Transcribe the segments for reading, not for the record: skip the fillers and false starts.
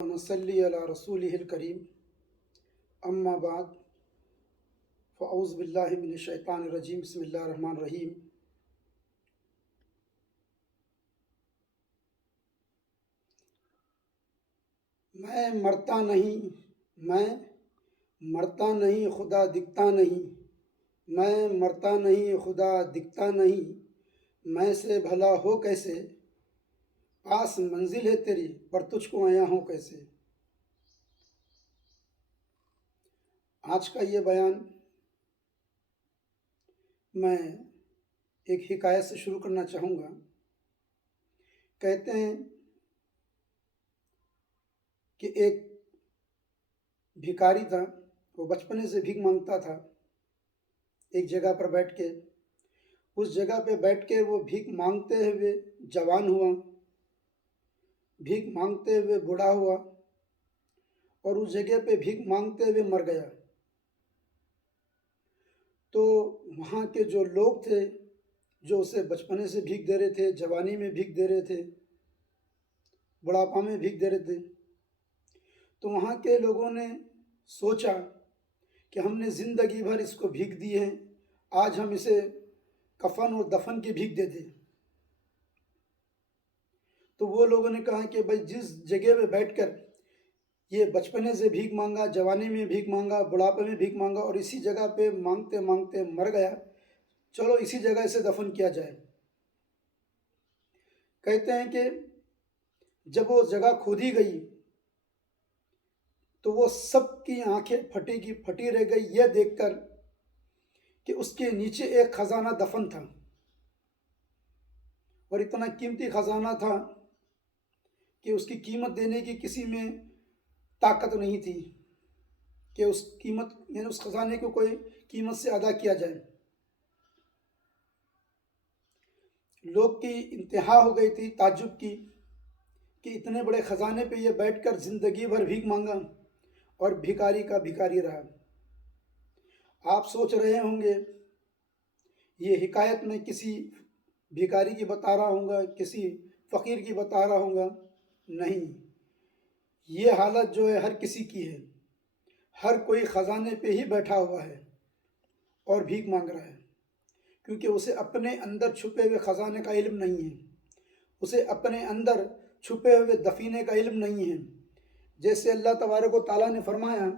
ونصلي على رسوله الكريم اما بعد فاعوذ باللہ من الشیطان الرجیم بسم اللہ الرحمن الرحیم میں مرتا نہیں خدا دکھتا نہیں، میں مرتا نہیں خدا دکھتا نہیں، میں سے بھلا ہو کیسے، پاس منزل ہے تیری پر تجھ کو آیا ہوں کیسے۔ آج کا یہ بیان میں ایک حکایت سے شروع کرنا چاہوں گا۔ کہتے ہیں کہ ایک بھکاری تھا، وہ بچپنے سے بھیک مانگتا تھا۔ ایک جگہ پر بیٹھ کے، اس جگہ پہ بیٹھ کے وہ بھیک مانگتے ہوئے جوان ہوا، بھیک مانگتے ہوئے بوڑھا ہوا، اور اس جگہ پہ بھیک مانگتے ہوئے مر گیا۔ تو وہاں کے جو لوگ تھے، جو اسے بچپنے سے بھیک دے رہے تھے، جوانی میں بھیک دے رہے تھے، بڑھاپا میں بھیک دے رہے تھے، تو وہاں کے لوگوں نے سوچا کہ ہم نے زندگی بھر اس کو بھیک دی ہے، آج ہم اسے کفن اور دفن کی بھیک دے دیں۔ تو وہ لوگوں نے کہا کہ بھائی جس جگہ پہ بیٹھ کر یہ بچپنے سے بھیک مانگا، جوانی میں بھیک مانگا، بڑھاپے میں بھیک مانگا، اور اسی جگہ پہ مانگتے مانگتے مر گیا، چلو اسی جگہ اسے دفن کیا جائے۔ کہتے ہیں کہ جب وہ جگہ کھودی گئی تو وہ سب کی آنکھیں پھٹی رہ گئی یہ دیکھ کر کہ اس کے نیچے ایک خزانہ دفن تھا، اور اتنا قیمتی خزانہ تھا کہ اس کی قیمت دینے کی کسی میں طاقت نہیں تھی کہ اس قیمت یعنی اس خزانے کو کوئی قیمت سے ادا کیا جائے۔ لوگ کی انتہا ہو گئی تھی تعجب کی کہ اتنے بڑے خزانے پہ یہ بیٹھ کر زندگی بھر بھیک مانگا اور بھکاری کا بھکاری رہا۔ آپ سوچ رہے ہوں گے یہ حکایت میں کسی بھکاری کی بتا رہا ہوں گا، کسی فقیر کی بتا رہا ہوں گا، نہیں، یہ حالت جو ہے ہر کسی کی ہے۔ ہر کوئی خزانے پہ ہی بیٹھا ہوا ہے اور بھیک مانگ رہا ہے، کیونکہ اسے اپنے اندر چھپے ہوئے خزانے کا علم نہیں ہے، اسے اپنے اندر چھپے ہوئے دفینے کا علم نہیں ہے۔ جیسے اللہ تبارک و تعالیٰ نے فرمایا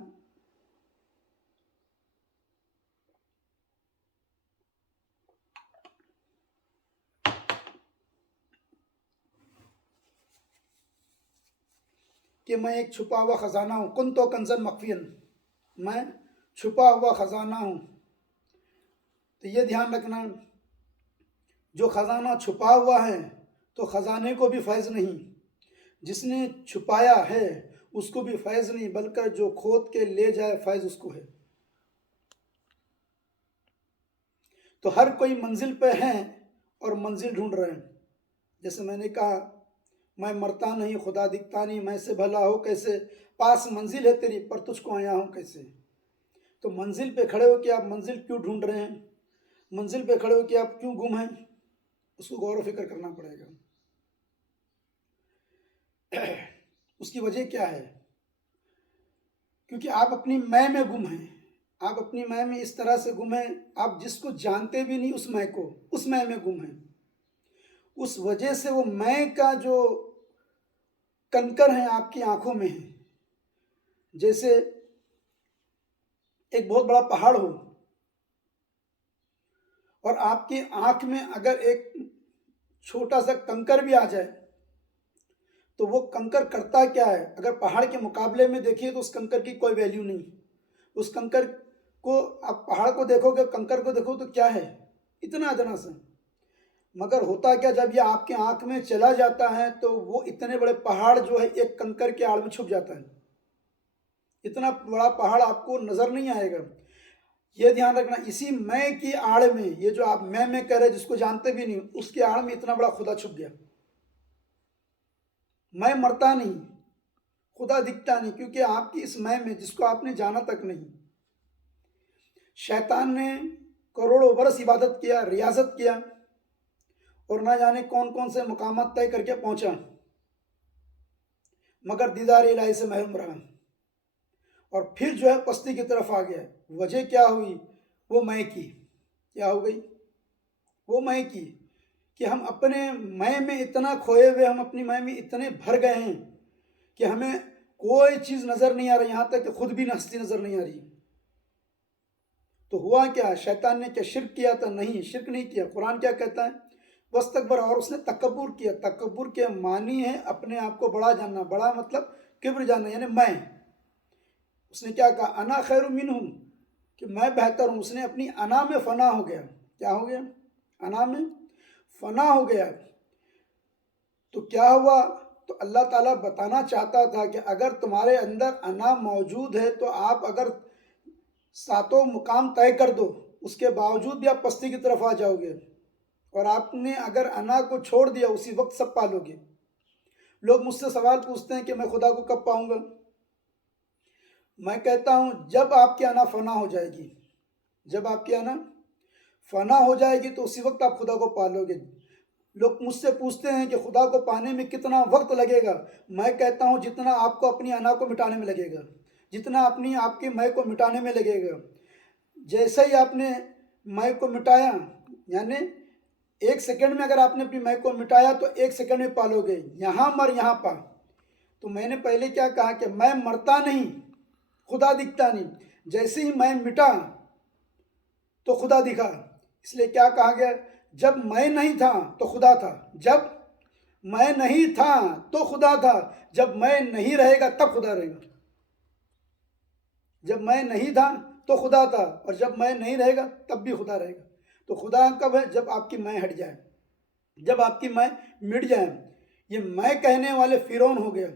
کہ میں ایک چھپا ہوا خزانہ ہوں، کن تو کنزن مخفین، میں چھپا ہوا خزانہ ہوں۔ تو یہ دھیان رکھنا، جو خزانہ چھپا ہوا ہے تو خزانے کو بھی فیض نہیں، جس نے چھپایا ہے اس کو بھی فیض نہیں، بلکہ جو کھود کے لے جائے فیض اس کو ہے۔ تو ہر کوئی منزل پہ ہیں اور منزل ڈھونڈ رہے ہیں۔ جیسے میں نے کہا میں مرتا نہیں خدا دکھتا نہیں، میں سے بھلا ہو کیسے، پاس منزل ہے تیری پر تجھ کو آیا ہوں کیسے۔ تو منزل پہ کھڑے ہو کے آپ منزل کیوں ڈھونڈ رہے ہیں، منزل پہ کھڑے ہو کے آپ کیوں گم ہیں، اس کو غور و فکر کرنا پڑے گا۔ اس کی وجہ کیا ہے؟ کیونکہ آپ اپنی میں گم ہیں، آپ اپنی میں اس طرح سے گم ہیں، آپ جس کو جانتے بھی نہیں اس میں گم ہیں۔ اس وجہ سے وہ میں کا جو کنکر ہیں آپ کی آنکھوں میں ہیں۔ جیسے ایک بہت بڑا پہاڑ ہو اور آپ کی آنکھ میں اگر ایک چھوٹا سا کنکر بھی آ جائے تو وہ کنکر کرتا کیا ہے؟ اگر پہاڑ کے مقابلے میں دیکھیے تو اس کنکر کی کوئی ویلیو نہیں۔ اس کنکر کو آپ پہاڑ کو دیکھو گے، کنکر کو دیکھو تو کیا ہے، اتنا ادنا سا۔ مگر ہوتا کیا جب یہ آپ کے آنکھ میں چلا جاتا ہے تو وہ اتنے بڑے پہاڑ جو ہے ایک کنکر کے آڑ میں چھپ جاتا ہے، اتنا بڑا پہاڑ آپ کو نظر نہیں آئے گا۔ یہ دھیان رکھنا، اسی میں کی آڑ میں، یہ جو آپ میں کہہ رہے جس کو جانتے بھی نہیں، اس کے آڑ میں اتنا بڑا خدا چھپ گیا۔ میں مرتا نہیں خدا دکھتا نہیں، کیونکہ آپ کی اس میں جس کو آپ نے جانا تک نہیں، شیطان نے کروڑوں برس عبادت کیا، ریاضت کیا، اور نہ جانے کون کون سے مقامات طے کر کے پہنچا، مگر دیدار الہی سے محروم رہا، اور پھر جو ہے پستی کی طرف آ گیا۔ وجہ کیا ہوئی؟ وہ میں کی کیا ہو گئی؟ وہ میں کی کہ ہم اپنے میں اتنا کھوئے ہوئے، ہم اپنی میں اتنے بھر گئے ہیں کہ ہمیں کوئی چیز نظر نہیں آ رہی، یہاں تک کہ خود بھی ہستی نظر نہیں آ رہی۔ تو ہوا کیا؟ شیطان نے کیا شرک کیا تھا؟ نہیں، شرک نہیں کیا۔ قرآن کیا کہتا ہے؟ واستکبر، اور اس نے تکبر کیا۔ تکبر کے معنی ہے اپنے آپ کو بڑا جاننا، بڑا مطلب کبر جاننا، یعنی میں۔ اس نے کیا کہا؟ انا خیر منہ، کہ میں بہتر ہوں۔ اس نے اپنی انا میں فنا ہو گیا۔ کیا ہو گیا؟ انا میں فنا ہو گیا۔ تو کیا ہوا؟ تو اللہ تعالیٰ بتانا چاہتا تھا کہ اگر تمہارے اندر انا موجود ہے تو آپ اگر ساتوں مقام طے کر دو، اس کے باوجود بھی آپ پستی کی طرف آ جاؤ گے، اور آپ نے اگر انا کو چھوڑ دیا اسی وقت سب پالو گے۔ لوگ مجھ سے سوال پوچھتے ہیں کہ میں خدا کو کب پاؤں گا؟ میں کہتا ہوں جب آپ کی انا فنا ہو جائے گی، جب آپ کی انا فنا ہو جائے گی تو اسی وقت آپ خدا کو پالو گے۔ لوگ مجھ سے پوچھتے ہیں کہ خدا کو پانے میں کتنا وقت لگے گا؟ میں کہتا ہوں جتنا آپ کو اپنی انا کو مٹانے میں لگے گا، جتنا آپ کی میں کو مٹانے میں لگے گا۔ جیسے ہی آپ نے میں کو مٹایا، یعنی 1 سیکنڈ میں اگر آپ نے اپنی میں کو مٹایا تو 1 سیکنڈ میں پالو گے۔ یہاں مر یہاں پا۔ تو میں نے پہلے کیا کہا کہ میں مرتا نہیں، خدا دکھتا نہیں۔ جیسے ہی میں مٹا تو خدا دکھا۔ اس لیے کیا کہا گیا؟ جب میں نہیں تھا تو خدا تھا، جب میں نہیں تھا تو خدا تھا، جب میں نہیں رہے گا تب خدا رہے گا۔ جب میں نہیں تھا تو خدا تھا، اور جب میں نہیں رہے گا تب بھی خدا رہے گا۔ تو خدا کب ہے؟ جب آپ کی میں ہٹ جائے، جب آپ کی میں مٹ جائے۔ یہ میں کہنے والے فرعون ہو گیا،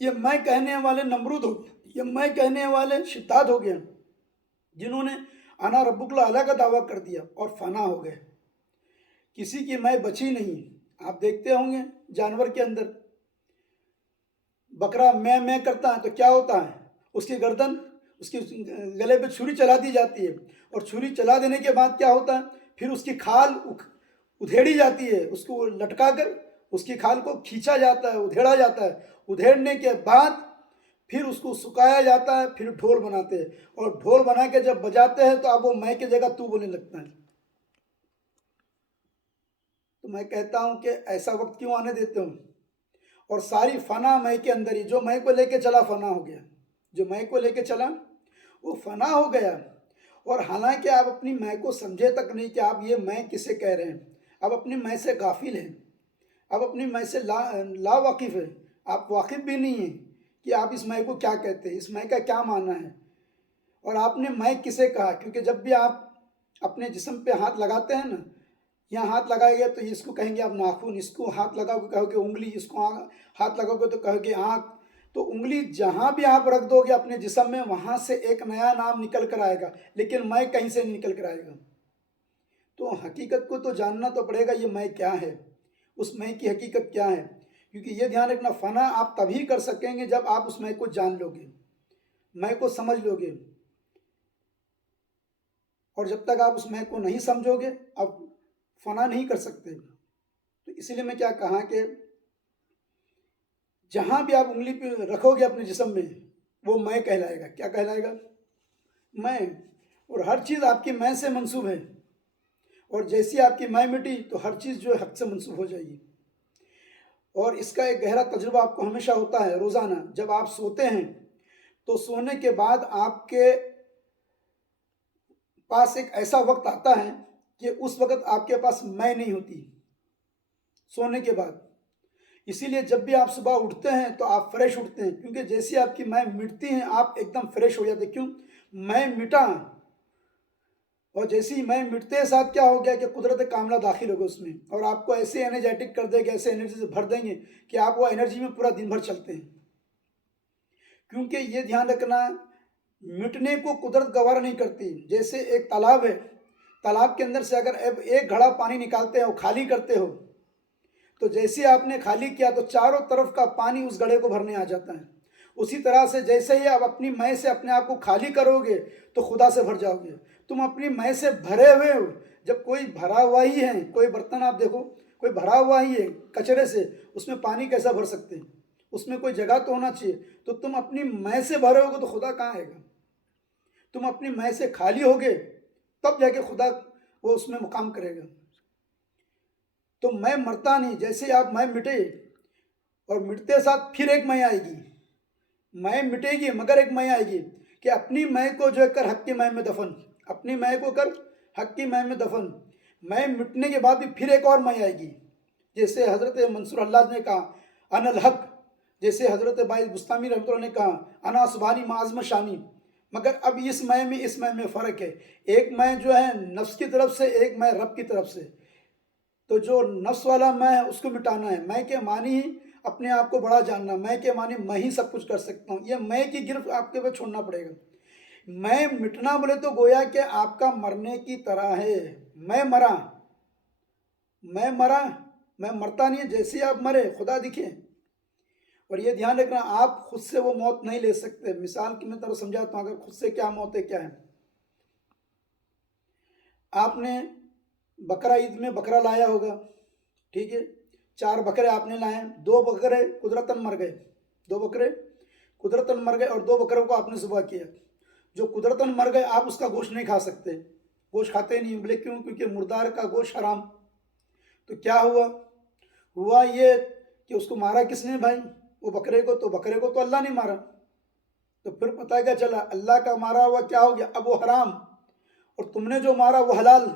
یہ میں کہنے والے نمرود ہو گیا، یہ میں کہنے والے شداد ہو گیا، جنہوں نے انا ربک الاعلیٰ کا دعویٰ کر دیا اور فنا ہو گئے۔ کسی کی میں بچی نہیں۔ آپ دیکھتے ہوں گے جانور کے اندر بکرا میں کرتا ہے تو کیا ہوتا ہے؟ اس کی گردن، اس کے گلے پہ چھری چلا دی جاتی ہے، اور چھری چلا دینے کے بعد کیا ہوتا ہے؟ پھر اس کی کھال ادھیڑی جاتی ہے، اس کو لٹکا کر اس کی کھال کو کھینچا جاتا ہے، ادھیڑا جاتا ہے۔ ادھیڑنے کے بعد پھر اس کو سکایا جاتا ہے، پھر ڈھول بناتے ہیں، اور ڈھول بنا کے جب بجاتے ہیں تو اب وہ میں کی جگہ تو بولنے لگتا ہے۔ تو میں کہتا ہوں کہ ایسا وقت کیوں آنے دیتے ہوں؟ اور ساری فنا میں کے اندر ہی، جو میں کو لے کے چلا فنا ہو گیا، جو میں کو لے کے چلا وہ فنا ہو گیا۔ اور حالانکہ آپ اپنی میں کو سمجھے تک نہیں کہ آپ یہ میں کسے کہہ رہے ہیں۔ آپ اپنی میں سے غافل ہیں، آپ اپنی میں سے لا واقف ہیں، آپ واقف بھی نہیں ہیں کہ آپ اس میں کو کیا کہتے ہیں، اس میں کا کیا معنی ہے، اور آپ نے میں کسے کہا۔ کیونکہ جب بھی آپ اپنے جسم پہ ہاتھ لگاتے ہیں نا، یہاں ہاتھ لگائے گا تو اس کو کہیں گے آپ ناخن، اس کو ہاتھ لگاؤ گے کہو گے انگلی، اس کو ہاتھ لگاؤ گے تو کہو گے آنکھ۔ تو انگلی جہاں بھی آپ رکھ دو گے اپنے جسم میں، وہاں سے ایک نیا نام نکل کر آئے گا، لیکن میں کہیں سے نہیں نکل کر آئے گا۔ تو حقیقت کو تو جاننا تو پڑے گا، یہ میں کیا ہے، اس میں کی حقیقت کیا ہے۔ کیونکہ یہ دھیان رکھنا، فنا آپ تبھی کر سکیں گے جب آپ اس میں کو جان لو گے، میں کو سمجھ لو گے۔ اور جب تک آپ اس میں کو نہیں سمجھو گے آپ فنا نہیں کر سکتے۔ تو اسی لیے میں کیا کہا کہ جہاں بھی آپ انگلی پہ رکھو گے اپنے جسم میں، وہ میں کہلائے گا۔ کیا کہلائے گا؟ میں۔ اور ہر چیز آپ کی میں سے منسوب ہے، اور جیسی آپ کی میں مٹی تو ہر چیز جو ہے حق سے منسوب ہو جائے گی۔ اور اس کا ایک گہرا تجربہ آپ کو ہمیشہ ہوتا ہے روزانہ، جب آپ سوتے ہیں تو سونے کے بعد آپ کے پاس ایک ایسا وقت آتا ہے کہ اس وقت آپ کے پاس میں نہیں ہوتی سونے کے بعد۔ اسی لیے جب بھی آپ صبح اٹھتے ہیں تو آپ فریش اٹھتے ہیں، کیونکہ جیسی آپ کی میں مٹتی ہیں آپ ایک دم فریش ہو جاتے ہیں۔ کیوں؟ میں مٹا، اور جیسی میں مٹتے ساتھ کیا ہو گیا کہ قدرت کاملہ داخل ہوگا اس میں، اور آپ کو ایسے انرجیٹک کر دے گا، ایسے انرجی سے بھر دیں گے کہ آپ وہ انرجی میں پورا دن بھر چلتے ہیں۔ کیونکہ یہ دھیان رکھنا، مٹنے کو قدرت گوارا نہیں کرتی۔ جیسے ایک تالاب ہے، تالاب کے اندر سے اگر ایک گھڑا پانی نکالتے ہو، خالی کرتے ہو، تو جیسے آپ نے خالی کیا تو چاروں طرف کا پانی اس گھڑے کو بھرنے آ جاتا ہے۔ اسی طرح سے جیسے ہی آپ اپنی میں سے اپنے آپ کو خالی کرو گے تو خدا سے بھر جاؤ گے۔ تم اپنی میں سے بھرے ہوئے ہو۔ جب کوئی بھرا ہوا ہی ہے، کوئی برتن آپ دیکھو، کوئی بھرا ہوا ہی ہے کچرے سے، اس میں پانی کیسا بھر سکتے ہیں؟ اس میں کوئی جگہ تو ہونا چاہیے. تو تم اپنی میں سے بھرے ہوگے تو خدا کہاں آئے گا؟ تم اپنی میں سے خالی ہوگے تب جا کے خدا وہ اس میں مقام کرے گا. تو میں مرتا نہیں. جیسے آپ میں مٹے اور مٹتے ساتھ پھر ایک میں آئے گی. میں مٹے گی مگر ایک میں آئے گی کہ اپنی میں کو جو ہے کر حق کی میں میں دفن. اپنی میں کو کر حق کی میں دفن. میں مٹنے کے بعد بھی پھر ایک اور میں آئے گی. جیسے حضرت منصور اللہ نے کہا انا الحق، جیسے حضرت باعث بستامی رحمۃ اللہ نے کہا انا سبحانی معظم شانی. مگر اب اس میں فرق ہے. ایک میں جو ہے نفس کی طرف سے، ایک میں رب کی طرف سے. تو جو نفس والا میں ہے اس کو مٹانا ہے. میں کے معنی ہی اپنے آپ کو بڑا جاننا. میں کے معنی میں ہی سب کچھ کر سکتا ہوں. یہ میں کی گرفت آپ کے پہ چھوڑنا پڑے گا. میں مٹنا بولے تو گویا کہ آپ کا مرنے کی طرح ہے. میں مرا میں مرتا نہیں. جیسے آپ مرے خدا دکھے. اور یہ دھیان رکھنا آپ خود سے وہ موت نہیں لے سکتے. مثال کی میں طرف سمجھاتا ہوں. اگر خود سے کیا موت ہے کیا ہے. آپ نے بقرہ عید میں بکرا لایا ہوگا، ٹھیک ہے. 4 بکرے آپ نے لائے. 2 بکرے قدرتاً مر گئے. 2 بکرے قدرتاً مر گئے اور 2 بکروں کو آپ نے ذبح کیا. جو قدرتاً مر گئے آپ اس کا گوشت نہیں کھا سکتے. گوشت کھاتے نہیں. بولے کیوں؟ کیونکہ مردار کا گوشت حرام. تو کیا ہوا یہ کہ اس کو مارا کس نے بھائی؟ وہ بکرے کو. تو بکرے کو تو اللہ نے مارا. تو پھر پتہ کیا چلا؟ اللہ کا مارا ہوا کیا ہو گیا؟ اب وہ حرام. اور تم نے جو مارا وہ حلال.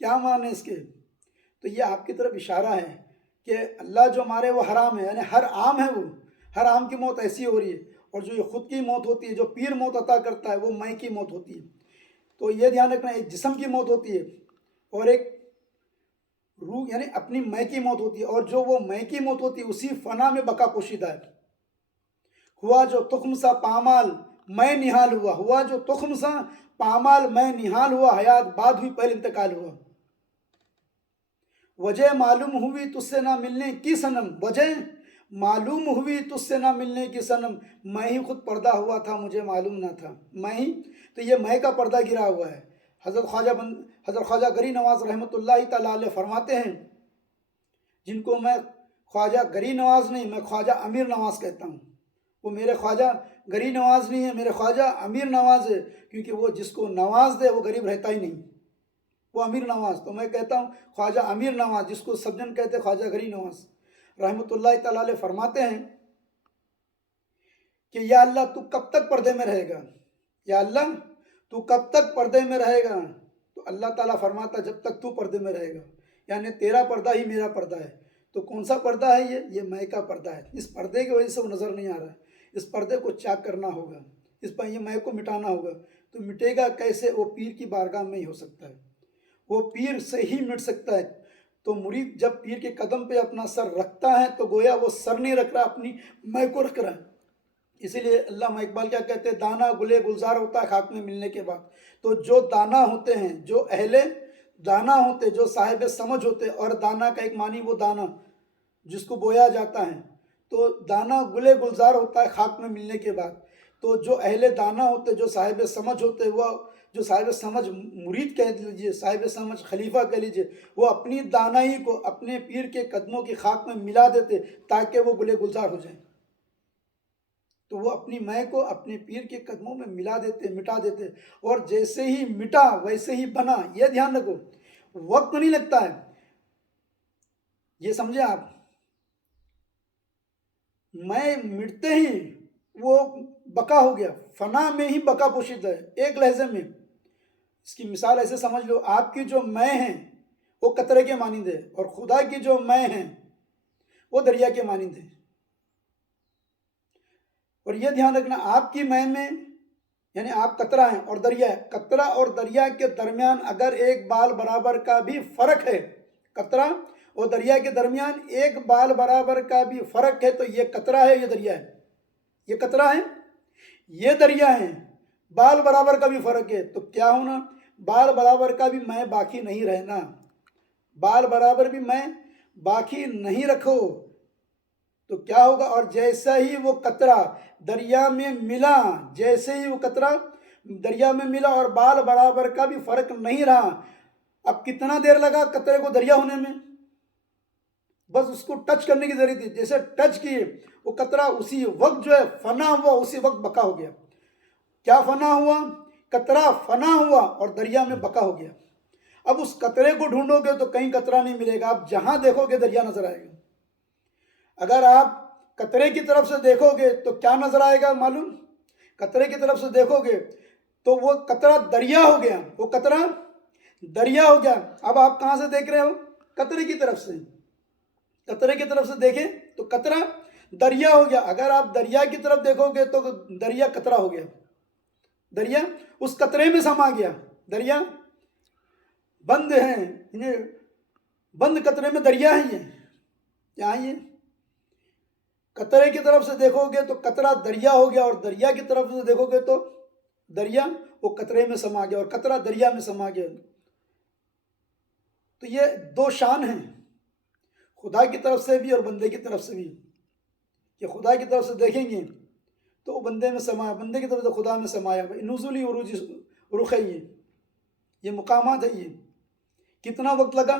کیا معنی اس کے؟ تو یہ آپ کی طرف اشارہ ہے کہ اللہ جو مارے وہ حرام ہے. یعنی ہر عام ہے. وہ ہر عام کی موت ایسی ہو رہی ہے. اور جو یہ خود کی موت ہوتی ہے، جو پیر موت عطا کرتا ہے، وہ میں کی موت ہوتی ہے. تو یہ دھیان رکھنا، ایک جسم کی موت ہوتی ہے اور ایک روح یعنی اپنی میں کی موت ہوتی ہے. اور جو وہ میں کی موت ہوتی ہے اسی فنا میں بقا پوشیدہ ہے. ہوا جو تخم سا پامال میں نہال ہوا. ہوا جو تخم سا پامال میں نہال ہوا. حیات بعد ہوئی پہلے انتقال ہوا. وجہ معلوم ہوئی تجھ سے نہ ملنے کی صنم. وجہ معلوم ہوئی تجھ سے نہ ملنے کی صنم. میں ہی خود پردہ ہوا تھا مجھے معلوم نہ تھا. میں ہی. تو یہ میں کا پردہ گرا ہوا ہے. حضرت خواجہ گری نواز رحمۃ اللہ تعالیٰ علیہ فرماتے ہیں، جن کو میں خواجہ گری نواز نہیں، میں خواجہ امیر نواز کہتا ہوں. وہ میرے خواجہ گری نواز نہیں ہے، میرے خواجہ امیر نواز ہے. کیونکہ وہ جس کو نواز دے وہ غریب رہتا ہی نہیں. وہ امیر نواز. تو میں کہتا ہوں خواجہ امیر نواز، جس کو سب جن کہتے خواجہ گری نواز رحمۃ اللہ تعالیٰ علیہ فرماتے ہیں کہ یا اللہ تو کب تک پردے میں رہے گا؟ یا اللہ تو کب تک پردے میں رہے گا؟ تو اللہ تعالیٰ فرماتا جب تک تو پردے میں رہے گا. یعنی تیرا پردہ ہی میرا پردہ ہے. تو کون سا پردہ ہے یہ میں کا پردہ ہے. اس پردے کی وجہ سے وہ نظر نہیں آ رہا ہے. اس پردے کو چاک کرنا ہوگا. اس پر یہ میں کو مٹانا ہوگا. تو مٹے گا کیسے؟ وہ پیر کی بارگاہ میں ہی ہو سکتا ہے. وہ پیر سے ہی مٹ سکتا ہے. تو مرید جب پیر کے قدم پہ اپنا سر رکھتا ہے تو گویا وہ سر نہیں رکھ رہا، اپنی میں کو رکھ رہا ہے. اسی لیے علامہ اقبال کیا کہتے ہیں؟ دانہ گلے گلزار ہوتا ہے خاک میں ملنے کے بعد. تو جو دانہ ہوتے ہیں، جو اہل دانہ ہوتے، جو صاحب سمجھ ہوتے، اور دانہ کا ایک معنی وہ دانہ جس کو بویا جاتا ہے. تو دانہ گلے گلزار ہوتا ہے خاک میں ملنے کے بعد. تو جو اہل دانہ ہوتے، جو صاحب سمجھ ہوتے، وہ جو صاحب سمجھ مرید کہہ لیجیے، صاحب سمجھ خلیفہ کہہ لیجیے، وہ اپنی دانائی کو اپنے پیر کے قدموں کی خاک میں ملا دیتے تاکہ وہ گلے گلزار ہو جائیں. تو وہ اپنی میں کو اپنے پیر کے قدموں میں ملا دیتے، مٹا دیتے. اور جیسے ہی مٹا ویسے ہی بنا. یہ دھیان رکھو، وقت نہیں لگتا ہے. یہ سمجھے آپ؟ میں مٹتے ہی وہ بقا ہو گیا. فنا میں ہی بقا پوشیدہ ہے، ایک لحظے میں. اس کی مثال ایسے سمجھ لو، آپ کی جو میں ہیں وہ قطرے کے مانند ہے، اور خدا کی جو میں ہیں وہ دریا کے مانند ہے. اور یہ دھیان رکھنا، آپ کی میں یعنی آپ قطرہ ہیں اور دریا ہے. قطرہ اور دریا کے درمیان اگر ایک بال برابر کا بھی فرق ہے، قطرہ اور دریا کے درمیان ایک بال برابر کا بھی فرق ہے، تو یہ قطرہ ہے، یہ دریا ہے. یہ قطرہ ہے، یہ دریا ہے. بال برابر کا بھی فرق ہے. تو کیا ہونا؟ بال برابر کا بھی میں باقی نہیں رہنا. بال برابر بھی میں باقی نہیں رکھو تو کیا ہوگا؟ اور جیسا ہی وہ قطرہ دریا میں ملا، جیسے ہی وہ قطرہ دریا میں ملا اور بال برابر کا بھی فرق نہیں رہا. اب کتنا دیر لگا قطرے کو دریا ہونے میں؟ بس اس کو ٹچ کرنے کی ضرورت تھی، جیسے ٹچ کیے وہ قطرہ اسی وقت جو ہے فنا ہوا، اسی وقت بقا ہو گیا۔ کیا فنا ہوا؟ قطرہ فنا ہوا اور دریا میں بقا ہو گیا۔ اب اس قطرے کو ڈھونڈو گے تو کہیں قطرہ نہیں ملے گا، آپ جہاں دیکھو گے دریا نظر آئے گا۔ اگر آپ قطرے کی طرف سے دیکھو گے تو کیا نظر آئے گا معلوم؟ قطرے کی طرف سے دیکھو گے تو وہ قطرہ دریا ہو گیا، وہ قطرہ دریا ہو گیا۔ اب آپ کہاں سے دیکھ رہے ہو؟ قطرے کی طرف سے۔ قطرے کی طرف سے دیکھیں تو قطرہ دریا ہو گیا۔ اگر آپ دریا کی طرف دیکھو گے تو دریا قطرہ ہو گیا، دریا اس قطرے میں سما گیا۔ دریا بند ہیں، بند قطرے میں دریا ہی ہے، کیا ہے یہ؟ قطرے کی طرف سے دیکھو گے تو قطرہ دریا ہو گیا، اور دریا کی طرف سے دیکھو گے تو دریا وہ قطرے میں سما گیا، اور قطرہ دریا میں سما گیا۔ تو یہ دو شان ہیں، خدا کی طرف سے بھی اور بندے کی طرف سے بھی، کہ خدا کی طرف سے دیکھیں گے تو وہ بندے میں سمایا، بندے کی طرف سے خدا میں سمایا۔ نزولی عروجی رخ ہے، یہ مقامات ہے۔ یہ کتنا وقت لگا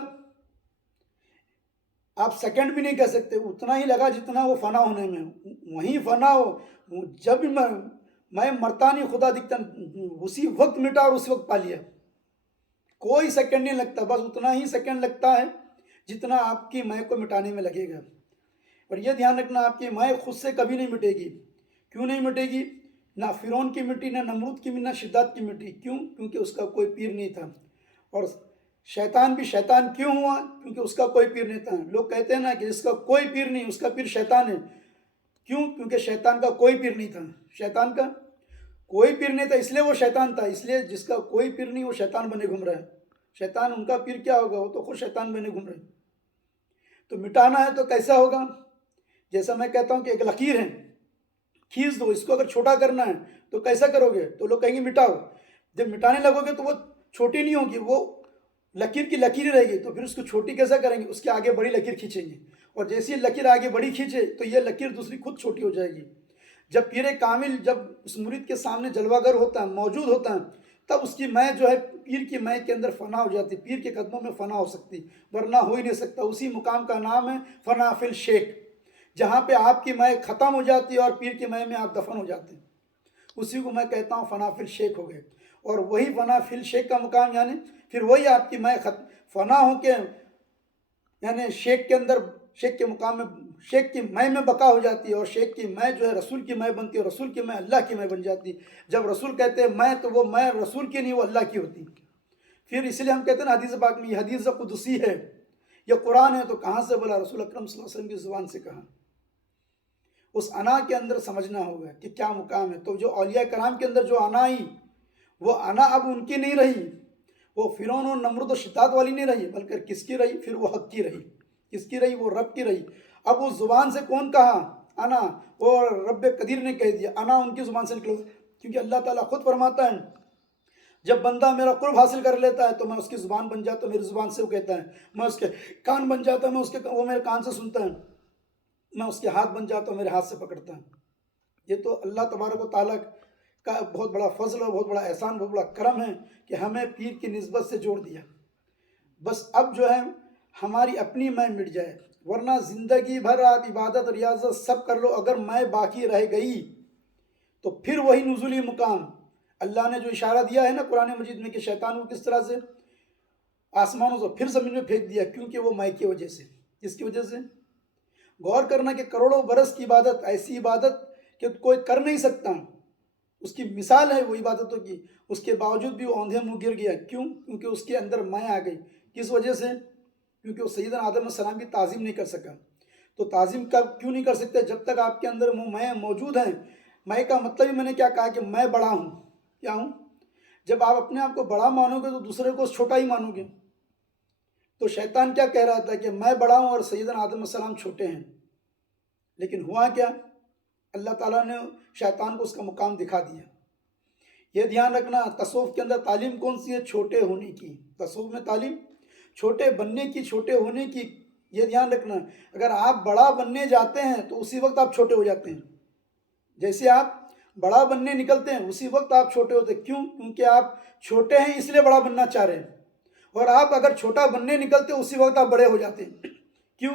آپ سیکنڈ بھی نہیں کہہ سکتے، اتنا ہی لگا جتنا وہ فنا ہونے میں۔ وہیں فنا ہو، جب میں مرتا نہیں خدا دکھتا، اسی وقت مٹا اور اسی وقت پا لیا۔ کوئی سیکنڈ نہیں لگتا، بس اتنا ہی سیکنڈ لگتا ہے جتنا آپ کی میں کو مٹانے میں لگے گا۔ اور یہ دھیان رکھنا، آپ کی میں خود سے کبھی نہیں مٹے گی۔ کیوں نہیں مٹے گی؟ نہ فرعون کی مٹی، نہ نمرود کی مٹی، نہ شداد کی مٹی۔ کیوں؟ کیونکہ اس کا کوئی پیر نہیں تھا۔ اور شیطان بھی شیطان کیوں ہوا؟ کیونکہ اس کا کوئی پیر نہیں تھا۔ لوگ کہتے ہیں نا کہ اس کا کوئی پیر نہیں، اس کا پیر شیطان ہے۔ کیوں؟ کیونکہ شیطان کا کوئی پیر نہیں تھا۔ شیطان کا کوئی پیر نہیں تھا، اس لیے وہ شیطان تھا۔ اس لیے جس کا کوئی پیر نہیں وہ شیطان بنے گھوم رہا ہے۔ شیطان ان کا پیر کیا ہوگا؟ وہ تو خود شیطان بنے گھوم رہے ہیں۔ تو مٹانا ہے تو کیسا ہوگا؟ جیسا میں کہتا ہوں کہ ایک لکیر ہے، کھینچ دو اس کو، اگر چھوٹا کرنا ہے تو کیسا کرو گے؟ تو لوگ کہیں گے مٹاؤ۔ جب مٹانے لگو گے تو وہ چھوٹی نہیں ہوگی، وہ لکیر کی لکیر ہی رہے گی، تو پھر اس کو چھوٹی کیسا کریں گے؟ اس کے آگے بڑی لکیر کھینچیں گے، اور جیسی لکیر آگے بڑی کھینچے تو یہ لکیر دوسری خود چھوٹی ہو جائے گی۔ جب پیر کامل جب اس مرید کے سامنے جلوہ گر ہوتا ہے، موجود ہوتا ہے، تب اس کی میں جو ہے پیر کی میں کے اندر فنا ہو جاتی، پیر کے قدموں میں فنا ہو سکتی، ورنہ ہو ہی نہیں سکتا۔ اسی مقام کا نام ہے فنا فی الشیخ، جہاں پہ آپ کی میں ختم ہو جاتی ہے اور پیر کی میں آپ دفن ہو جاتے ہیں، اسی کو میں کہتا ہوں فنا فی الشیخ ہو گئے۔ اور وہی فنا فی الشیخ کا مقام، یعنی پھر وہی آپ کی میں فنا ہو کے، یعنی شیخ کے اندر، شیخ کے مقام میں، شیخ کی میں بقا ہو جاتی ہے، اور شیخ کی میں جو ہے رسول کی میں بنتی ہے، اور رسول کی میں اللہ کی میں بن جاتی۔ جب رسول کہتے ہیں میں، تو وہ میں رسول کی نہیں، وہ اللہ کی ہوتی۔ پھر اس لیے ہم کہتے ہیں نا حدیث پاک میں یہ حدیث قدسی ہے، یہ قرآن ہے، تو کہاں سے بولا؟ رسول اکرم صلی اللہ علیہ وسلم کی زبان سے کہا۔ اس انا کے اندر سمجھنا ہوگا کہ کیا مقام ہے۔ تو جو اولیاء کرام کے اندر جو انا آئی، وہ انا اب ان کی نہیں رہی، وہ فرعون اور نمرود و شداد والی نہیں رہی، بلکہ کس کی رہی؟ پھر وہ حق کی رہی۔ کس کی رہی؟ وہ رب کی رہی۔ اب اس زبان سے کون کہا انا؟ اور رب قدیر نے کہہ دیا، انا ان کی زبان سے نکلو، کیونکہ اللہ تعالیٰ خود فرماتا ہے جب بندہ میرا قرب حاصل کر لیتا ہے تو میں اس کی زبان بن جاتا ہوں، میری زبان سے وہ کہتا ہے، میں اس کے کان بن جاتا ہوں، وہ میرے کان سے سنتا ہے، میں اس کے ہاتھ بن جاتا ہوں، میرے ہاتھ سے پکڑتا ہے۔ یہ تو اللہ تبارک و تعالیٰ کا بہت بڑا فضل اور بہت بڑا احسان، بہت بڑا کرم ہے کہ ہمیں پیر کی نسبت سے جوڑ دیا۔ بس اب جو ہے ہماری اپنی میں مٹ جائے، ورنہ زندگی بھر آپ عبادت ریاضت سب کر لو، اگر میں باقی رہ گئی تو پھر وہی نزولی مقام اللہ نے جو اشارہ دیا ہے نا قرآن مجید میں کہ شیطان کو کس طرح سے آسمانوں سے پھر زمین میں پھینک دیا، کیونکہ وہ میں کی وجہ سے۔ کس کی وجہ سے؟ غور کرنا کہ کروڑوں برس کی عبادت، ایسی عبادت کہ کوئی کر نہیں سکتا، اس کی مثال ہے وہ عبادتوں کی، اس کے باوجود بھی وہ اوندھے منہ گر گیا۔ کیوں؟ کیونکہ اس کے اندر میں آ گئی۔ کس وجہ سے؟ کیونکہ وہ سیدنا آدم علیہ السلام کی تعظیم نہیں کر سکا۔ تو تعظیم کیوں نہیں کر سکتے؟ جب تک آپ کے اندر وہ میں موجود ہیں۔ میں کا مطلب ہی میں نے کیا کہا کہ میں بڑا ہوں۔ کیا ہوں؟ جب آپ اپنے آپ کو بڑا مانو گے تو دوسرے کو چھوٹا ہی مانو گے۔ تو شیطان کیا کہہ رہا تھا کہ میں بڑا ہوں اور سیدنا آدم علیہ السلام چھوٹے ہیں، لیکن ہوا کیا؟ اللہ تعالیٰ نے شیطان کو اس کا مقام دکھا دیا۔ یہ دھیان رکھنا، تصوف کے اندر تعلیم کون سی ہے؟ چھوٹے ہونے کی۔ تصوف میں تعلیم چھوٹے بننے کی، چھوٹے ہونے کی۔ یہ دھیان رکھنا، اگر آپ بڑا بننے جاتے ہیں تو اسی وقت آپ چھوٹے ہو جاتے ہیں۔ جیسے آپ بڑا بننے نکلتے ہیں اسی وقت آپ چھوٹے ہوتے ہیں۔ کیوں؟ کیونکہ آپ چھوٹے ہیں اس لیے بڑا بننا چاہ رہے ہیں، اور آپ اگر چھوٹا بننے نکلتے اسی وقت آپ بڑے ہو جاتے ہیں۔ کیوں؟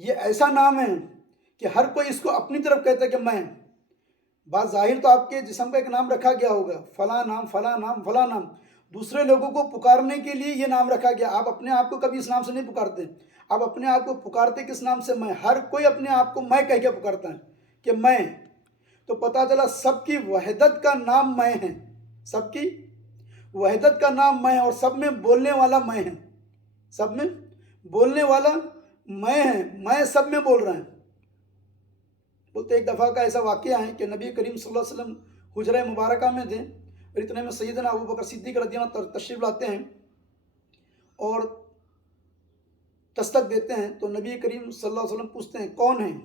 یہ ایسا نام ہے کہ ہر کوئی اس کو اپنی طرف کہتا ہے کہ میں. بات ظاہر تو آپ کے جسم کا ایک نام رکھا گیا ہوگا، فلاں نام فلاں نام فلاں نام. دوسرے لوگوں کو پکارنے کے لیے یہ نام رکھا گیا. آپ اپنے آپ کو کبھی اس نام سے نہیں پکارتے. آپ اپنے آپ کو پکارتے کس نام سے؟ میں. ہر کوئی اپنے آپ کو میں کہہ کے پکارتا ہے کہ میں. تو پتہ چلا سب کی وحدت کا نام میں ہے. سب کی وحدت کا نام میں ہے، اور سب میں بولنے والا میں ہے. سب میں بولنے والا میں ہے. میں سب میں بول رہا ہے. بولتے ایک دفعہ کا ایسا واقعہ ہے کہ نبی کریم صلی اللہ علیہ وسلم حجرہ مبارکہ میں تھے، اور اتنے میں سیدنا ابوبکر صدیق رضی اللہ عنہ تشریف لاتے ہیں اور دستک دیتے ہیں. تو نبی کریم صلی اللہ علیہ وسلم پوچھتے ہیں کون ہیں؟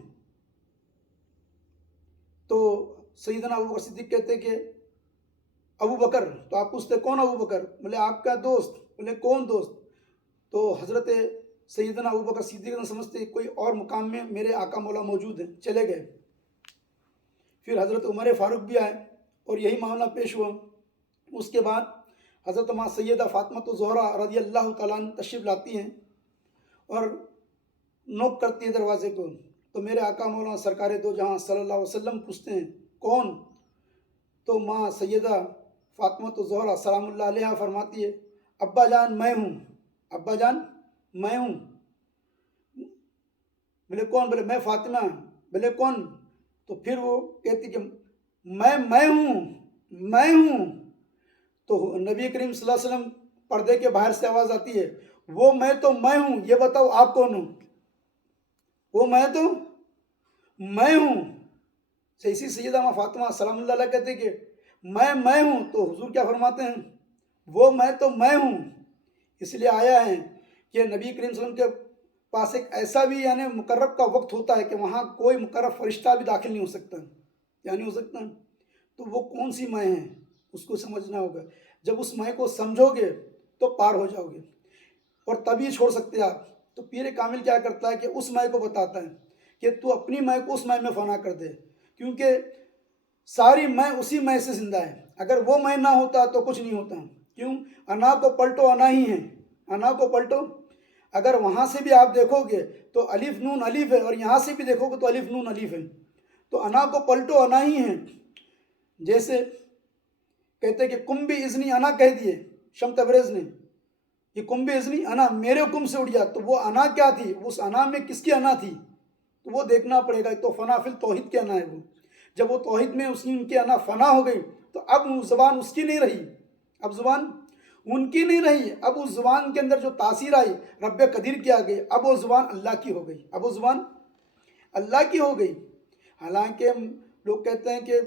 تو سیدنا ابوبکر صدیق کہتے ہیں کہ ابو بکر. تو آپ پوچھتے کون ابو بکر؟ بولے آپ کا دوست. بولے کون دوست؟ تو حضرت سیدنا ابوبکر صدیق نے سمجھتے کوئی اور مقام میں میرے آقا مولا موجود ہیں، چلے گئے. پھر حضرت عمر فاروق بھی آئے اور یہی معاملہ پیش ہوا. اس کے بعد حضرت ماں سیدہ فاطمہ زہرا رضی اللہ تعالیٰ عنہ تشریف لاتی ہیں اور نوک کرتی ہیں دروازے کو. تو میرے آقا مولانا سرکار دو جہاں صلی اللہ علیہ وسلم پوچھتے ہیں کون؟ تو ماں سیدہ فاطمہ زہرا سلام اللہ علیہ فرماتی ہے ابا جان میں ہوں. ابا جان میں ہوں. بولے کون؟ بولے میں فاطمہ. بولے کون؟ تو پھر وہ کہتی کہ میں ہوں میں ہوں. تو نبی کریم صلی اللہ علیہ وسلم پردے کے باہر سے آواز آتی ہے وہ میں تو میں ہوں، یہ بتاؤ آپ کون ہو؟ وہ میں تو میں ہوں. اسی سیدہ ماں فاطمہ سلام اللہ علیہ کہتے کہ میں ہوں. تو حضور کیا فرماتے ہیں؟ وہ میں تو میں ہوں. اس لیے آیا ہے کہ نبی کریم صلی اللہ علیہ وسلم کے پاس ایک ایسا بھی یعنی مقرب کا وقت ہوتا ہے کہ وہاں کوئی مقرب فرشتہ بھی داخل نہیں ہو سکتا، یعنی ہو سکتا ہے. تو وہ کون سی میں ہے اس کو سمجھنا ہوگا. جب اس میں کو سمجھو گے تو پار ہو جاؤ گے، اور تبھی چھوڑ سکتے آپ. تو پیر کامل کیا کرتا ہے کہ اس میں کو بتاتا ہے کہ تو اپنی میں کو اس میں فنا کر دے، کیونکہ ساری میں اسی میں سے زندہ ہے. اگر وہ میں نہ ہوتا تو کچھ نہیں ہوتا. کیوں؟ انا کو پلٹو انا ہی ہے. انا کو پلٹو، اگر وہاں سے بھی آپ دیکھو گے تو الف نون الف ہے، اور یہاں سے بھی دیکھو گے تو الف نون الف ہے. تو انا کو پلٹو انا ہی ہے. جیسے کہتے کہ کم بھی ازنی انا کہہ دیے شم تبریز نے، یہ کم بھی ازنی انا میرے حکم سے اڑ گیا. تو وہ انا کیا تھی؟ اس انا میں کس کی انا تھی؟ تو وہ دیکھنا پڑے گا. تو فنا فی التوحید کے انا ہے وہ. جب وہ توحید میں ان کی انا فنا ہو گئی تو اب زبان اس کی نہیں رہی. اب زبان ان کی نہیں رہی. اب اس زبان کے اندر جو تاثیر آئی رب قدیر کی آ گئی. اب وہ زبان اللہ کی ہو گئی. اب وہ زبان اللہ کی ہو گئی. حالانکہ لوگ کہتے ہیں کہ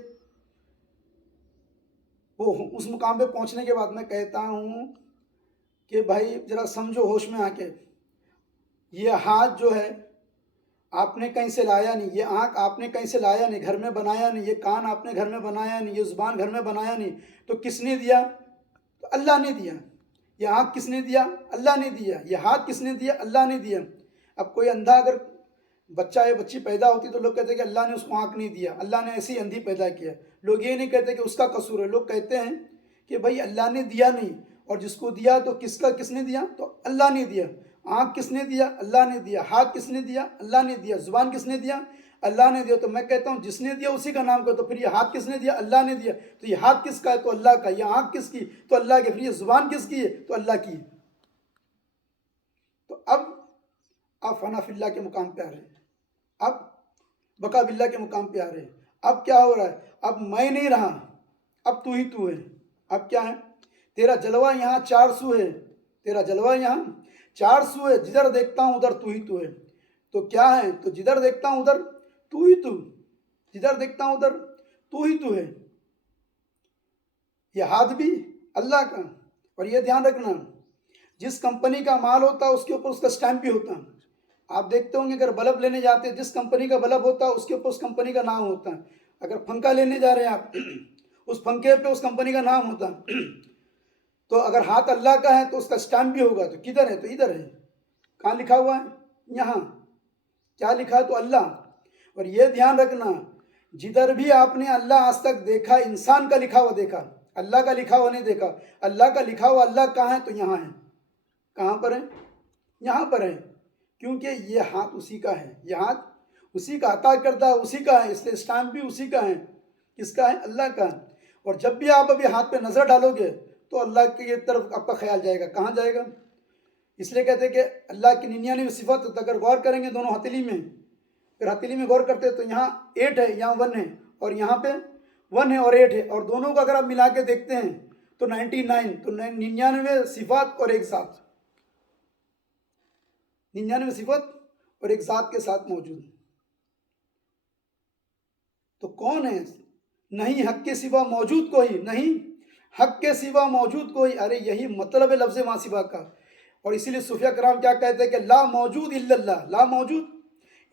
وہ اس مقام پہ پہنچنے کے بعد میں کہتا ہوں کہ بھائی ذرا سمجھو ہوش میں آ کے، یہ ہاتھ جو ہے آپ نے کہیں سے لایا نہیں، یہ آنکھ آپ نے کہیں سے لایا نہیں، گھر میں بنایا نہیں، یہ کان آپ نے گھر میں بنایا نہیں، یہ زبان گھر میں بنایا نہیں. تو کس نے دیا؟ تو اللہ نے دیا. یہ آنکھ کس نے دیا؟ اللہ نے دیا. یہ ہاتھ کس نے دیا؟ اللہ نے دیا. اب کوئی اندھا اگر بچہ یا بچی پیدا ہوتی تو لوگ کہتے ہیں کہ اللہ نے اس کو آنکھ نہیں دیا، اللہ نے ایسی اندھی پیدا کیا. لوگ یہ نہیں کہتے کہ اس کا قصور ہے. لوگ کہتے ہیں کہ بھائی اللہ نے دیا نہیں، اور جس کو دیا تو کس نے دیا؟ تو اللہ نے دیا. آنکھ کس نے دیا؟ اللہ نے دیا. ہاتھ کس نے دیا؟ اللہ نے دیا. زبان کس نے دیا؟ اللہ نے دیا. تو میں کہتا ہوں جس نے دیا اسی کا نام کرو. تو پھر یہ ہاتھ کس نے دیا؟ اللہ نے دیا. تو یہ ہاتھ کس کا ہے؟ تو اللہ کا. یہ آنکھ کس کی؟ تو اللہ کی. پھر یہ زبان کس کی ہے؟ تو اللہ کی. تو اب آپ فنا فی اللہ کے مقام پہ آ رہے ہیں. اب بقا باللہ کے مقام پہ آ رہے ہیں. اب کیا ہو رہا ہے؟ اب میں نہیں رہا، اب تو ہی تو ہے. اب کیا ہے؟ تیرا جلوہ یہاں چار سو ہے. تیرا جلوہ یہاں چار سو ہے. جدھر دیکھتا ہوں ادھر تو ہی تو ہے. تو کیا ہے؟ تو جدھر دیکھتا ہوں ادھر تو ہی تو، جدھر دیکھتا ہوں ادھر تو ہی تو ہے. یہ ہاتھ بھی اللہ کا. اور یہ دھیان رکھنا جس کمپنی کا مال ہوتا ہے اس کے اوپر اس کا سٹیمپ بھی ہوتا ہے. آپ دیکھتے ہوں گے اگر بلب لینے جاتے ہیں جس کمپنی کا بلب ہوتا ہے اس کے اوپر اس کمپنی کا نام ہوتا ہے. اگر پنکھا لینے جا رہے ہیں آپ اس پنکھے پہ اس کمپنی کا نام ہوتا ہے. تو اگر ہاتھ اللہ کا ہے تو اس کا سٹیمپ بھی ہوگا. تو کدھر ہے؟ تو ادھر ہے. کہاں لکھا ہوا ہے؟ یہاں. کیا لکھا ہے؟ تو اللہ. اور یہ دھیان رکھنا جدھر بھی آپ نے اللہ آج تک دیکھا انسان کا لکھا ہوا دیکھا، اللہ کا لکھا ہوا نہیں دیکھا. اللہ کا لکھا ہوا اللہ کہاں ہے؟ تو یہاں ہے. کہاں پر ہے؟ یہاں پر ہے. کیونکہ یہ ہاتھ اسی کا ہے، یہ ہاتھ اسی کا عطا کردہ اسی کا ہے، اس لیے اسٹامپ بھی اسی کا ہے. کس کا ہے؟ اللہ کا. اور جب بھی آپ ابھی ہاتھ پہ نظر ڈالو گے تو اللہ کی طرف آپ کا خیال جائے گا. کہاں جائے گا؟ اس لیے کہتے ہیں کہ اللہ کی 99 صفت اگر غور کریں گے دونوں ہتھیلی میں، اگر ہتھیلی میں غور کرتے ہیں تو یہاں 8 ہے، یہاں 1 ہے، اور یہاں پہ 1 ہے اور 8 ہے، اور دونوں کو اگر آپ ملا کے دیکھتے ہیں تو 99، تو 99 صفات اور ایک ذات، 99 صفت اور ایک ذات کے ساتھ موجود. تو کون ہے؟ نہیں حق کے سوا موجود کوئی، نہیں حق کے سوا موجود کوئی. ارے یہی مطلب ہے لفظ ما سوا کا. اور اسی لیے صوفیہ کرام کیا کہتے ہیں کہ لا موجود الا اللہ، لا موجود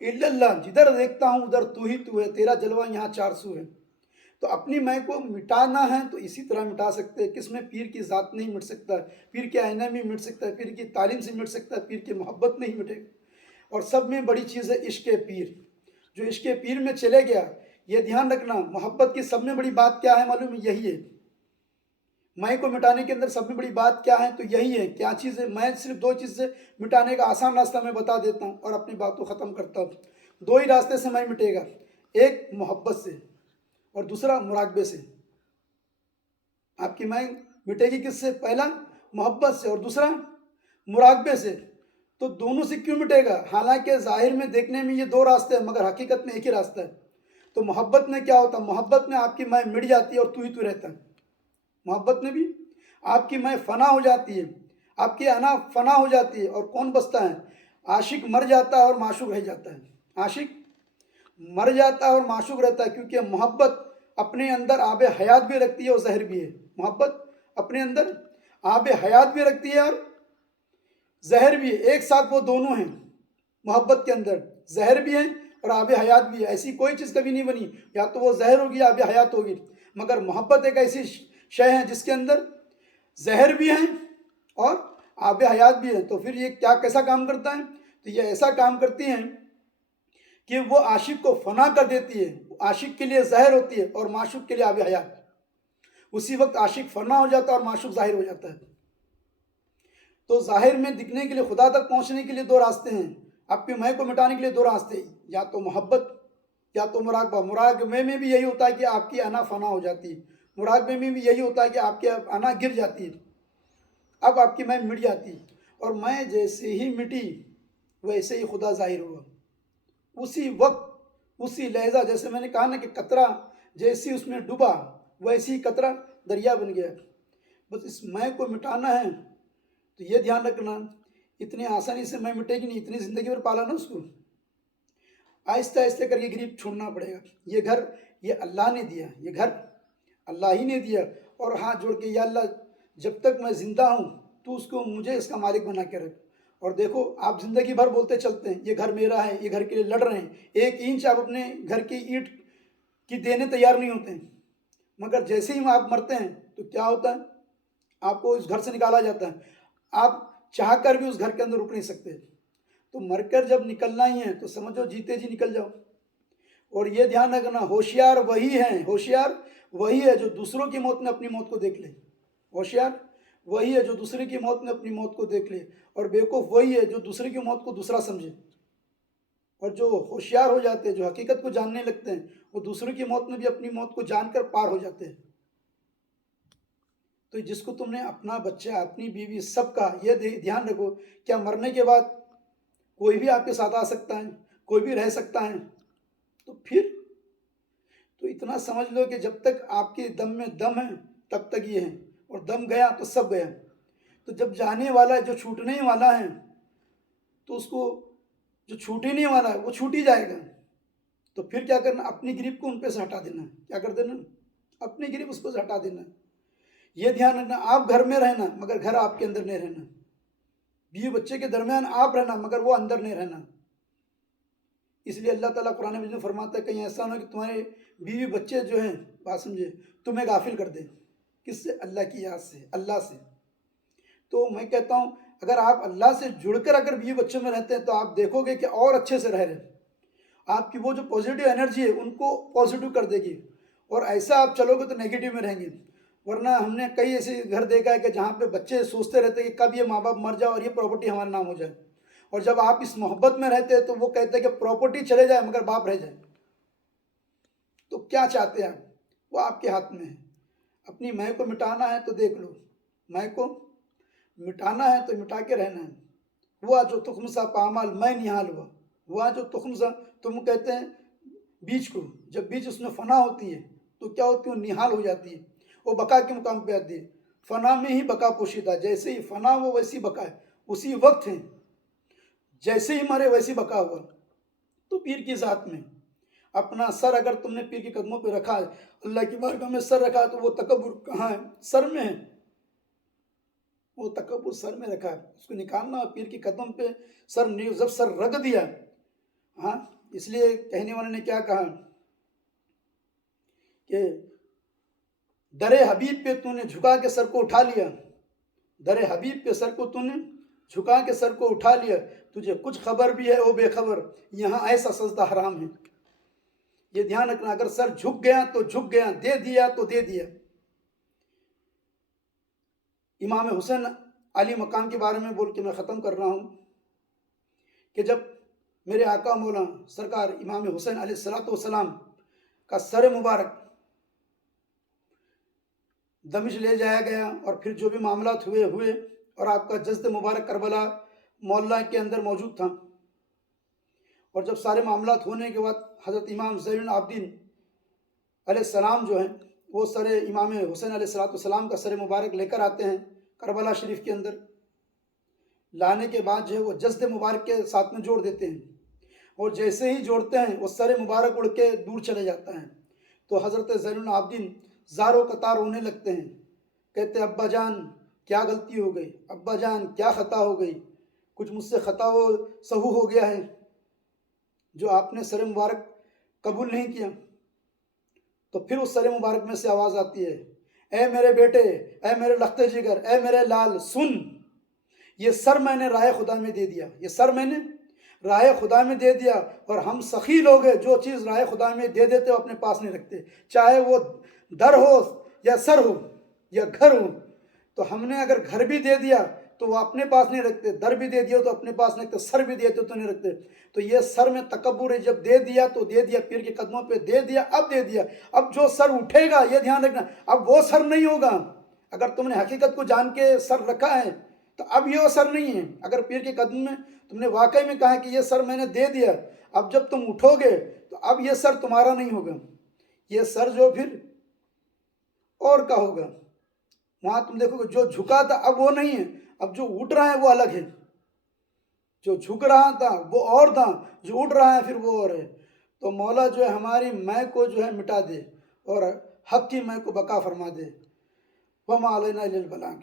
الا اللہ، جدھر دیکھتا ہوں ادھر تو ہی تو ہے، تیرا جلوہ یہاں 400 ہے. تو اپنی میں کو مٹانا ہے تو اسی طرح مٹا سکتے ہیں. کس میں؟ پیر کی ذات نہیں مٹ سکتا، پیر کے آئینہ میں مٹ سکتا ہے، پیر کی تعلیم سے مٹ سکتا ہے، پیر کی محبت نہیں مٹے گا. اور سب میں بڑی چیز ہے عشق پیر. جو عشق پیر میں چلے گیا، یہ دھیان رکھنا، محبت کی سب میں بڑی بات کیا ہے معلوم ہے؟ یہی ہے. میں کو مٹانے کے اندر سب میں بڑی بات کیا ہے؟ تو یہی ہے. کیا چیز ہے؟ میں صرف 2 چیز سے مٹانے کا آسان راستہ میں بتا دیتا ہوں اور اپنی بات کو ختم کرتا ہوں. 2 ہی راستے سے میں مٹے گا، ایک محبت سے اور دوسرا مراقبے سے. آپ کی میں مٹے گی کس سے؟ پہلا محبت سے اور دوسرا مراقبے سے. تو دونوں سے کیوں مٹے گا؟ حالانکہ ظاہر میں دیکھنے میں یہ 2 راستے ہیں مگر حقیقت میں ایک ہی راستہ ہے. تو محبت میں کیا ہوتا ہے؟ محبت میں آپ کی میں مٹ جاتی ہے اور تو ہی تو رہتا ہے. محبت میں بھی آپ کی میں فنا ہو جاتی ہے، آپ کی انا فنا ہو جاتی ہے، اور کون بستا ہے؟ عاشق مر جاتا ہے اور معشوق رہ جاتا ہے. عاشق مر جاتا ہے اور معشوق رہتا ہے، کیونکہ محبت اپنے اندر آب حیات بھی رکھتی ہے اور زہر بھی ہے. محبت اپنے اندر آب حیات بھی رکھتی ہے اور زہر بھی ہے. ایک ساتھ وہ دونوں ہیں. محبت کے اندر زہر بھی ہے اور آب حیات بھی ہے. ایسی کوئی چیز کبھی نہیں بنی، یا تو وہ زہر ہوگی یا آب حیات ہوگی، مگر محبت ایک ایسی شے ہے جس کے اندر زہر بھی ہے اور آب حیات بھی ہے. تو پھر یہ کیا کیسا کام کرتا ہے؟ تو یہ ایسا کام کرتی ہیں کہ وہ عاشق کو فنا کر دیتی ہے. عاشق کے لیے زہر ہوتی ہے اور معشوق کے لیے آب حیات. اسی وقت عاشق فنا ہو جاتا ہے اور معشوق ظاہر ہو جاتا ہے. تو ظاہر میں دکھنے کے لیے، خدا تک پہنچنے کے لیے 2 راستے ہیں. آپ کی میں کو مٹانے کے لیے 2 راستے، یا تو محبت یا تو مراقبہ. مراقبے میں بھی یہی ہوتا ہے کہ آپ کی انا فنا ہو جاتی ہے. مراقبے میں بھی یہی ہوتا ہے کہ آپ کی انا گر جاتی ہے، اب آپ کی میں مٹ جاتی ہے. اور میں جیسے ہی مٹی ویسے ہی خدا ظاہر ہوا. اسی وقت، اسی لہجہ، جیسے میں نے کہا نا کہ قطرہ جیسی اس میں ڈوبا ویسی ہی قطرہ دریا بن گیا. بس اس میں کو مٹانا ہے تو یہ دھیان رکھنا، اتنی آسانی سے میں مٹے گی نہیں. اتنی زندگی بھر پالا نا اس کو، آہستہ آہستہ کر کے گریب چھوڑنا پڑے گا. یہ گھر یہ اللہ نے دیا، یہ گھر اللہ ہی نے دیا. اور ہاتھ جوڑ کے یا اللہ جب تک میں زندہ ہوں تو اس کو مجھے اس کا مالک بنا کے رکھ. اور دیکھو آپ زندگی بھر بولتے چلتے ہیں یہ گھر میرا ہے، یہ گھر کے لیے لڑ رہے ہیں، 1 انچ آپ اپنے گھر کی اینٹ کی دینے تیار نہیں ہوتے ہیں، مگر جیسے ہی آپ مرتے ہیں تو کیا ہوتا ہے؟ آپ کو اس گھر سے نکالا جاتا ہے. آپ چاہ کر بھی اس گھر کے اندر رک نہیں سکتے. تو مر کر جب نکلنا ہی ہے تو سمجھو جیتے جی نکل جاؤ. اور یہ دھیان رکھنا، ہوشیار وہی ہے، ہوشیار وہی ہے جو دوسروں کی موت میں اپنی موت کو دیکھ لے. ہوشیار وہی ہے جو دوسرے کی موت میں اپنی موت کو دیکھ لے. اور بیوقوف وہی ہے جو دوسرے کی موت کو دوسرا سمجھے. اور جو ہوشیار ہو جاتے ہیں، جو حقیقت کو جاننے لگتے ہیں، وہ دوسروں کی موت میں بھی اپنی موت کو جان کر پار ہو جاتے ہیں. تو جس کو تم نے اپنا بچہ، اپنی بیوی، سب کا یہ دھیان رکھو، کیا مرنے کے بعد کوئی بھی آپ کے ساتھ آ سکتا ہے، کوئی بھی رہ سکتا ہے؟ تو پھر تو اتنا سمجھ لو کہ جب تک آپ کے دم میں دم ہے تب تک یہ ہے، اور دم گیا تو سب گیا. تو جب جانے والا ہے، جو چھوٹنے والا ہے، تو اس کو جو چھوٹنے والا ہے وہ چھوٹ ہی جائے گا. تو پھر کیا کرنا؟ اپنی گریب کو ان پہ سے ہٹا دینا. کیا کر دینا؟ اپنی گریب اس کو سے ہٹا دینا. یہ دھیان رکھنا، آپ گھر میں رہنا مگر گھر آپ کے اندر نہیں رہنا. بیوی بچے کے درمیان آپ رہنا مگر وہ اندر نہیں رہنا. اس لیے اللہ تعالیٰ قرآن مجید میں فرماتا ہے کہیں ایسا نہ ہو کہ تمہارے بیوی بچے جو ہیں، بات سمجھے، تمہیں غافل کر دیں. کس سے؟ اللہ کی یاد سے، اللہ سے. تو میں کہتا ہوں اگر آپ اللہ سے جڑ کر اگر بیوی بچوں میں رہتے ہیں تو آپ دیکھو گے کہ اور اچھے سے رہ رہے. آپ کی وہ جو پازیٹیو انرجی ہے ان کو پازیٹیو کر دے گی. اور ایسا آپ چلو گے تو نیگیٹو میں رہیں گے. ورنہ ہم نے کئی ایسے گھر دیکھا ہے کہ جہاں پہ بچے سوچتے رہتے ہیں کہ کب یہ ماں باپ مر جائے اور یہ پراپرٹی ہمارے نام ہو جائے. اور جب آپ اس محبت میں رہتے ہیں تو وہ کہتے ہیں کہ پراپرٹی چلے جائے مگر باپ رہ جائے. تو کیا چاہتے ہیں آپ؟ وہ آپ کے ہاتھ میں ہے. اپنی میں کو مٹانا ہے تو دیکھ لو، میں کو مٹانا ہے تو مٹا کے رہنا ہے. ہوا جو تخم سا پامال میں نہال ہوا. ہوا جو تخم سا، تم کہتے ہیں بیج کو، جب بیج اس میں فنا ہوتی ہے تو کیا ہوتی ہے؟ وہ نہال ہو جاتی ہے، وہ بقا کے مقام پہ آتی ہے. فنا میں ہی بقا پوشیدہ، جیسے ہی فنا ہو ویسی بقا ہے، اسی وقت ہے. جیسے ہی مرے ویسی بقا ہوا. تو پیر کی ذات میں اپنا سر اگر تم نے پیر کے قدموں پہ رکھا ہے، اللہ کی بارگاہ میں سر رکھا ہے، تو وہ تکبر کہاں ہے؟ سر میں ہے. وہ تکبر سر میں رکھا ہے، اس کو نکالنا. پیر کے قدم پہ سر جب سر رکھ دیا، ہاں، اس لیے کہنے والے نے کیا کہا کہ در حبیب پہ تو نے جھکا کے سر کو اٹھا لیا. در حبیب پہ سر کو تو نے جھکا کے سر کو اٹھا لیا، تجھے کچھ خبر بھی ہے او بے خبر، یہاں ایسا سجدہ حرام ہے. یہ دھیان رکھنا، اگر سر جھک گیا تو جھک گیا، دے دیا تو دے دیا. امام حسین علی مقام کے بارے میں بول کے میں ختم کر رہا ہوں کہ جب میرے آقا مولا سرکار امام حسین علیہ السلام کا سر مبارک دمشق لے جایا گیا، اور پھر جو بھی معاملات ہوئے، اور آپ کا جسد مبارک کربلا محلہ کے اندر موجود تھا. اور جب سارے معاملات ہونے کے بعد حضرت امام زین العابدین علیہ السلام جو ہیں، وہ سر امام حسین علیہ السلام کا سر مبارک لے کر آتے ہیں کربلا شریف کے اندر. لانے کے بعد جو ہے وہ جسد مبارک کے ساتھ میں جوڑ دیتے ہیں، اور جیسے ہی جوڑتے ہیں وہ سر مبارک اڑ کے دور چلے جاتا ہے. تو حضرت زین العابدین زاروں قطار رونے لگتے ہیں، کہتے ہیں ابا جان کیا غلطی ہو گئی، ابا جان کیا خطا ہو گئی، کچھ مجھ سے خطا و سہو ہو گیا ہے جو آپ نے سر مبارک قبول نہیں کیا. تو پھر اس سر مبارک میں سے آواز آتی ہے، اے میرے بیٹے، اے میرے لخت جگر، اے میرے لال، سن، یہ سر میں نے راہ خدا میں دے دیا، یہ سر میں نے راہ خدا میں دے دیا. اور ہم سخی لوگ ہیں، جو چیز راہ خدا میں دے دیتے وہ اپنے پاس نہیں رکھتے، چاہے وہ در ہو یا سر ہو یا گھر ہو. تو ہم نے اگر گھر بھی دے دیا تو وہ اپنے پاس نہیں رکھتے، در بھی دے دیا تو اپنے پاس نہیں رکھتے، سر بھی دے دیا تو نہیں رکھتے. تو یہ سر میں تکبر ہے، جب دے دیا تو دے دیا، پیر کے قدموں پہ دے دیا، اب دے دیا. اب جو سر اٹھے گا یہ دھیان رکھنا، اب وہ سر نہیں ہوگا. اگر تم نے حقیقت کو جان کے سر رکھا ہے تو اب یہ وہ سر نہیں ہے. اگر پیر کے قدم میں تم نے واقعی میں کہا کہ یہ سر میں نے دے دیا، اب جب تم اٹھو گے تو اب یہ سر تمہارا نہیں ہوگا، یہ سر جو پھر اور کا ہوگا. وہاں تم دیکھو گے جو جھکا تھا اب وہ نہیں ہے، اب جو اٹھ رہا ہے وہ الگ ہے. جو جھک رہا تھا وہ اور تھا، جو اٹھ رہا ہے پھر وہ اور ہے. تو مولا جو ہے ہماری میں کو جو ہے مٹا دے، اور حق کی میں کو بقا فرما دے. وما علینا الا البلاغ.